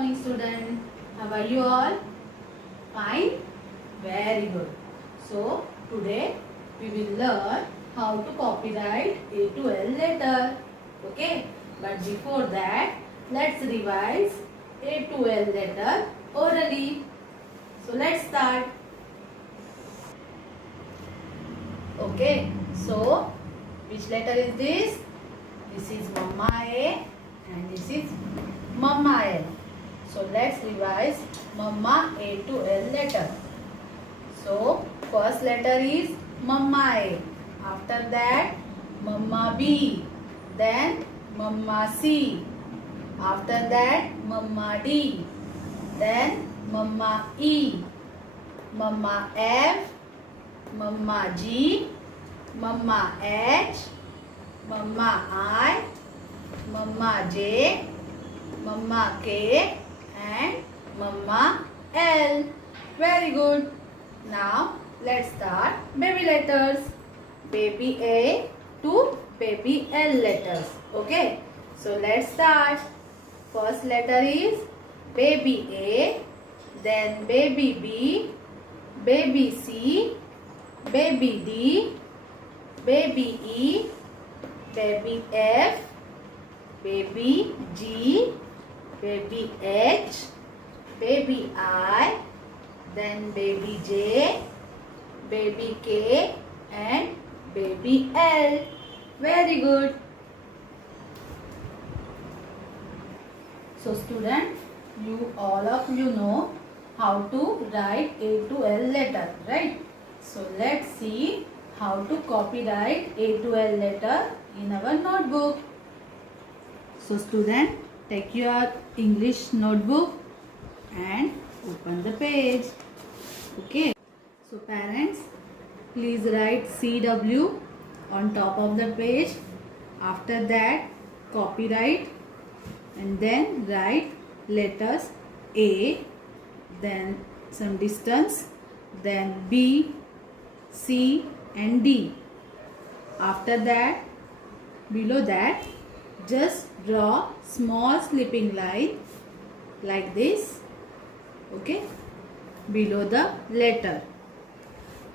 morning, student. How are you all? Fine? Very good. So, today we will learn how to copyright A to L letter. Okay? But before that, let's revise A to L letter orally. So, let's start. Okay? So, which letter is this? This is Mama A and this is Mama L. So let's revise Mama A to L letter. So first letter is Mama A. After that Mama B. Then Mama C. After that Mama D. Then Mama E. Mama F. Mama G. Mama H. Mama I. Mama J. Mama K and Mama L. Very good. Now let's start baby letters. Baby A to baby L letters. Okay. So let's start. First letter is baby A, then baby B, baby C, baby D, baby E, baby F, baby G, baby H, baby I, then baby J, baby K and baby L. Very good. So student, all of you know how to write A to L letter, right? So let's see how to copyright A to L letter in our notebook. So student, take your English notebook and open the page. Okay. So parents, please write CW on top of the page. After that, copyright and then write letters A, then some distance, then B, C and D. After that, below that, just draw small slipping line like this, okay, below the letter.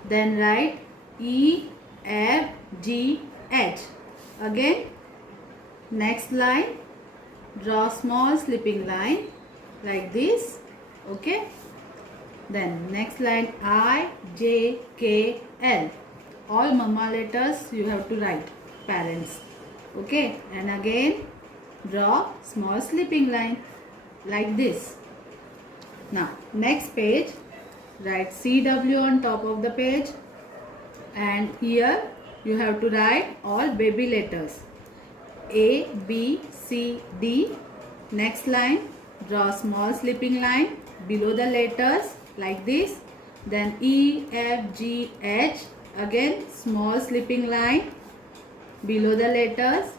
Then write E, F, G, H. Again, next line, draw small slipping line like this, okay. Then next line I, J, K, L. All Mama letters you have to write, parents. Okay, and again draw small slipping line like this. Now next page, write CW on top of the page and here you have to write all baby letters A, B, C, D. Next line, draw small slipping line below the letters like this. Then E, F, G, H. Again small slipping line below the letters.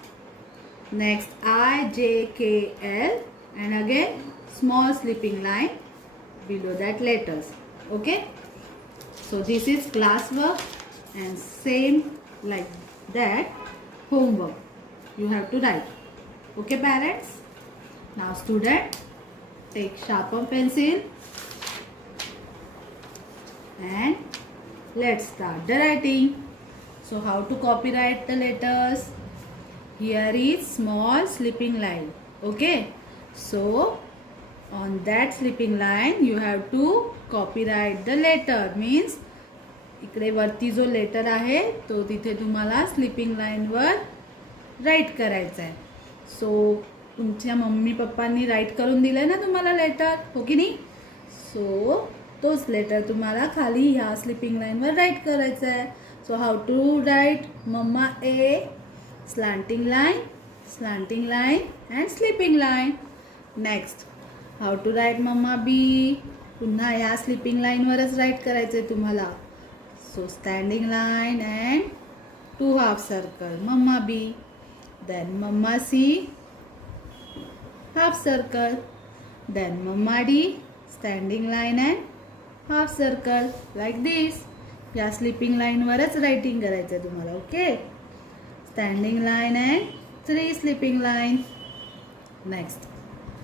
Next I, J, K, L and again small slipping line below that letters. Okay. So this is classwork and same like that homework you have to write. Okay parents. Now student, take sharper pencil and let's start the writing. So how to copyright the letters? Here is small slipping line. Okay. So on that slipping line you have to copyright the letter. Means इकडे वरती जो letter आहे तो तिथे तुम्हाला sleeping line वर write करायचा आहे. सो तुमच्या मम्मी पप्पांनी राईट करून दिलंय ना तुम्हाला लेटर, हो की नाही? सो तोच लेटर तुम्हाला खाली ह्या स्लिपिंग लाईन वर राईट करायचा आहे. सो हाऊ टू राईट मम्मा A, slanting line and sleeping line. Next how to write मम्मा बी, पुन्हा ह्या स्लिपिंग लाईन वरच राईट करायचंय तुम्हाला. So standing line and two half circle, Mama B. Then Mama C, half circle. Then Mama D, standing line and half circle like this. या sleeping line वरच writing करायचं तुम्हाला. Okay. Standing line and 3 slipping line. Next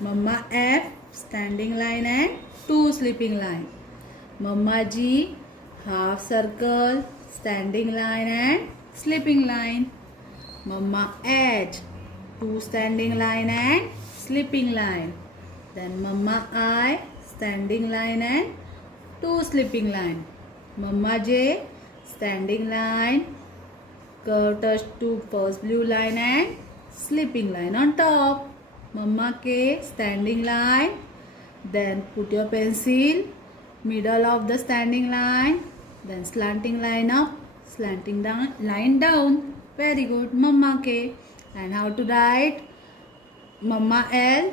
Mama F, standing line and 2 sleeping line. Mama G, half circle, standing line and sleeping line. Mama H, 2 standing line and sleeping line. Then Mama I, standing line and 2 sleeping line. Mama J, standing line, curve touch to first blue line and sleeping line on top. Mama K, standing line. Then put your pencil middle of the standing line. Then slanting line up, slanting down, line down. Very good, Mama K. And how to write? Mama L,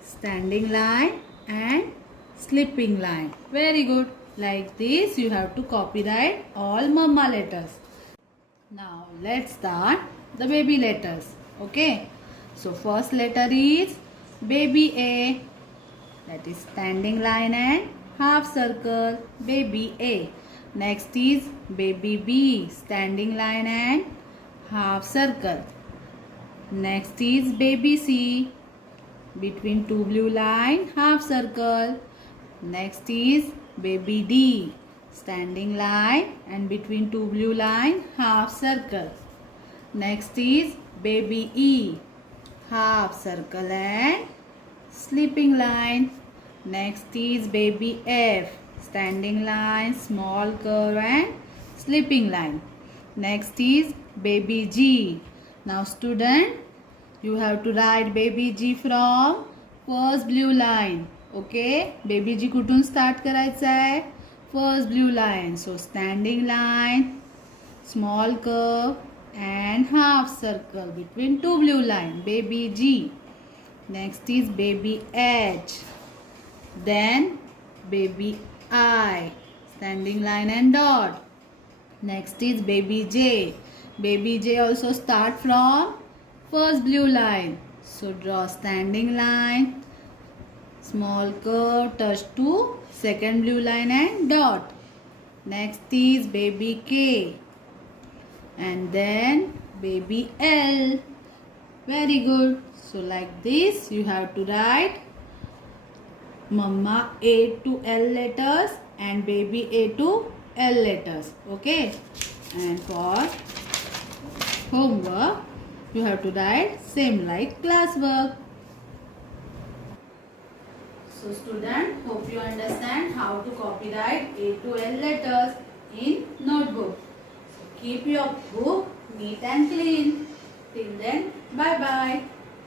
standing line and sleeping line. Very good. Like this, you have to copyright all Mama letters. Now let's start the baby letters. Okay. So first letter is baby A. That is standing line and half circle. Baby A. Next is baby B. Standing line and half circle. Next is baby C. Between two blue line, half circle. Next is baby D. Standing line and between two blue line, half circle. Next is baby E. Half circle and sleeping line. Next is baby F. Standing line, small curve and sleeping line. Next is baby G. Now student, you have to write baby G from first blue line. Okay, baby G कुठून start करायचं आहे? First blue line. So standing line, small curve and half circle between two blue line. Baby G. Next is baby H. Then baby I. Standing line and dot. Next is baby J. Baby J also start from first blue line. So draw standing line, small curve, touch to second blue line and dot. Next is baby K. And then baby L. Very good. So like this you have to write Mama A to L letters and baby A to L letters. Okay. And for homework you have to write same like classwork. So student, hope you understand how to copyright A to L letters in notebook. So keep your book neat and clean. Till then, bye bye.